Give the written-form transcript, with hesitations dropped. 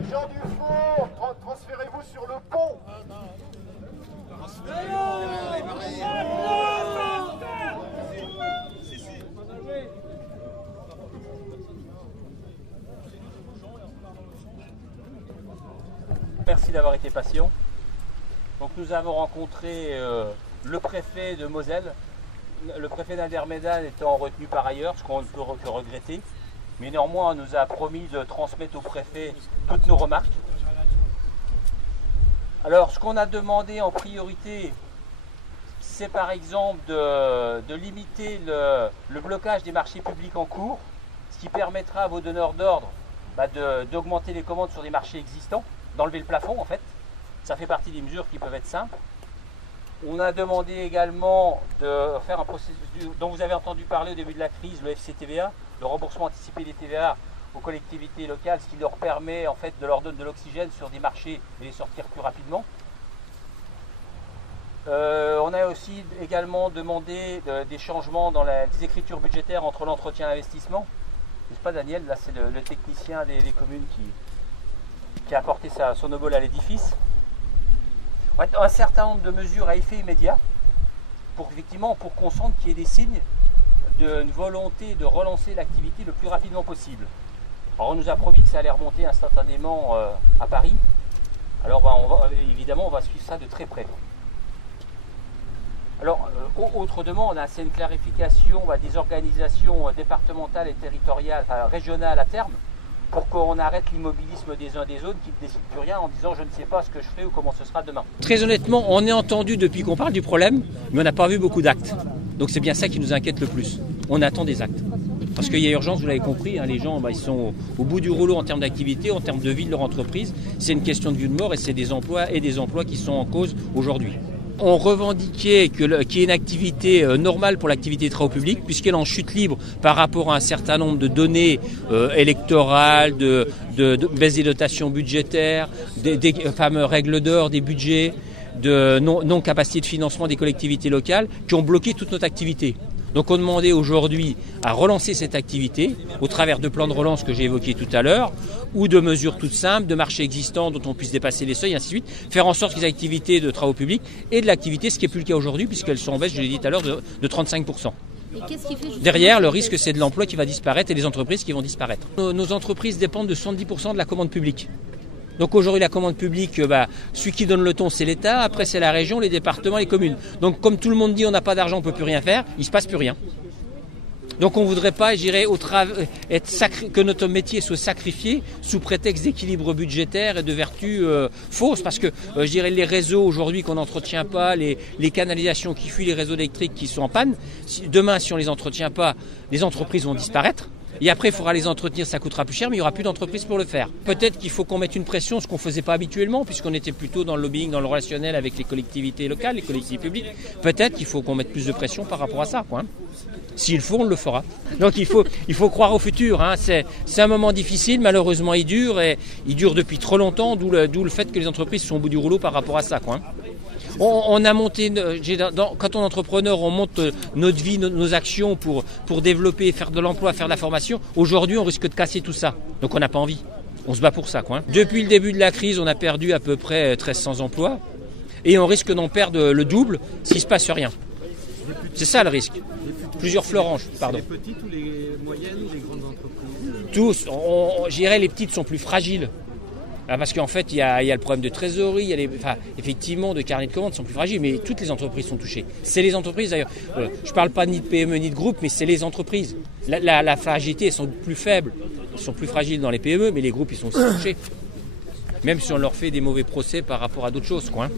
Les gens du fond, transférez-vous sur le pont. Merci d'avoir été patient. Donc nous avons rencontré le préfet de Moselle, le préfet d'Indermédan étant retenu par ailleurs, ce qu'on ne peut que regretter. Mais néanmoins, on nous a promis de transmettre au préfet toutes nos remarques. Alors, ce qu'on a demandé en priorité, c'est par exemple de limiter le blocage des marchés publics en cours, ce qui permettra à vos donneurs d'ordre d'augmenter les commandes sur des marchés existants, d'enlever le plafond en fait. Ça fait partie des mesures qui peuvent être simples. On a demandé également de faire un processus dont vous avez entendu parler au début de la crise, le FCTVA, le remboursement anticipé des TVA aux collectivités locales, ce qui leur permet en fait de leur donner de l'oxygène sur des marchés et les sortir plus rapidement. On a aussi également demandé des changements dans des écritures budgétaires entre l'entretien et l'investissement. N'est-ce pas Daniel? Là c'est le technicien des communes qui a apporté son obol à l'édifice. Un certain nombre de mesures à effet immédiat pour qu'on sente qu'il y ait des signes d'une volonté de relancer l'activité le plus rapidement possible. Alors on nous a promis que ça allait remonter instantanément à Paris. Alors évidemment on va suivre ça de très près. Alors autre demande, c'est une clarification des organisations départementales et territoriales, régionales à terme, pour qu'on arrête l'immobilisme des uns des autres qui ne décident plus rien en disant je ne sais pas ce que je fais ou comment ce sera demain. Très honnêtement, on est entendu depuis qu'on parle du problème, mais on n'a pas vu beaucoup d'actes. Donc c'est bien ça qui nous inquiète le plus. On attend des actes. Parce qu'il y a urgence, vous l'avez compris, les gens ils sont au bout du rouleau en termes d'activité, en termes de vie de leur entreprise. C'est une question de vie ou de mort et c'est des emplois qui sont en cause aujourd'hui. On revendiquait qu'il y ait une activité normale pour l'activité des travaux publics, puisqu'elle est en chute libre par rapport à un certain nombre de données électorales, de baisse des dotations budgétaires, des fameuses règles d'or des budgets, de non-capacité de financement des collectivités locales, qui ont bloqué toute notre activité. Donc on demandait aujourd'hui à relancer cette activité au travers de plans de relance que j'ai évoqués tout à l'heure ou de mesures toutes simples, de marchés existants dont on puisse dépasser les seuils et ainsi de suite, faire en sorte que les activités de travaux publics et de l'activité, ce qui n'est plus le cas aujourd'hui puisqu'elles sont en baisse, je l'ai dit tout à l'heure, de 35%. Derrière, le risque c'est de l'emploi qui va disparaître et des entreprises qui vont disparaître. Nos entreprises dépendent de 70% de la commande publique. Donc aujourd'hui la commande publique, celui qui donne le ton c'est l'État, après c'est la région, les départements, les communes. Donc comme tout le monde dit on n'a pas d'argent, on ne peut plus rien faire, il ne se passe plus rien. Donc on ne voudrait pas, je dirais, que notre métier soit sacrifié sous prétexte d'équilibre budgétaire et de vertus fausses. Parce que je dirais les réseaux aujourd'hui qu'on n'entretient pas, les canalisations qui fuient, les réseaux électriques qui sont en panne, demain si on ne les entretient pas, les entreprises vont disparaître. Et après, il faudra les entretenir, ça coûtera plus cher, mais il n'y aura plus d'entreprise pour le faire. Peut-être qu'il faut qu'on mette une pression, ce qu'on ne faisait pas habituellement, puisqu'on était plutôt dans le lobbying, dans le relationnel avec les collectivités locales, les collectivités publiques. Peut-être qu'il faut qu'on mette plus de pression par rapport à ça, quoi. S'il faut, on le fera. Donc il faut croire au futur. C'est un moment difficile, malheureusement il dure, et il dure depuis trop longtemps, d'où le fait que les entreprises sont au bout du rouleau par rapport à ça, quoi. On a monté, quand on est entrepreneur, on monte notre vie, nos actions pour développer, faire de l'emploi, faire de la formation. Aujourd'hui, on risque de casser tout ça. Donc on n'a pas envie. On se bat pour ça, quoi. Depuis le début de la crise, on a perdu à peu près 1300 emplois. Et on risque d'en perdre le double s'il ne se passe rien. C'est ça le risque. Plusieurs floranges, pardon. Les petites ou les moyennes ou les grandes entreprises? Tous. Je dirais les petites sont plus fragiles. Parce qu'en fait, il y a le problème de trésorerie, il y a effectivement, de carnet de commandes sont plus fragiles, mais toutes les entreprises sont touchées. C'est les entreprises d'ailleurs. Je ne parle pas ni de PME ni de groupe, mais c'est les entreprises. La fragilité, elles sont plus faibles. Ils sont plus fragiles dans les PME, mais les groupes, ils sont aussi touchés. Même si on leur fait des mauvais procès par rapport à d'autres choses, quoi.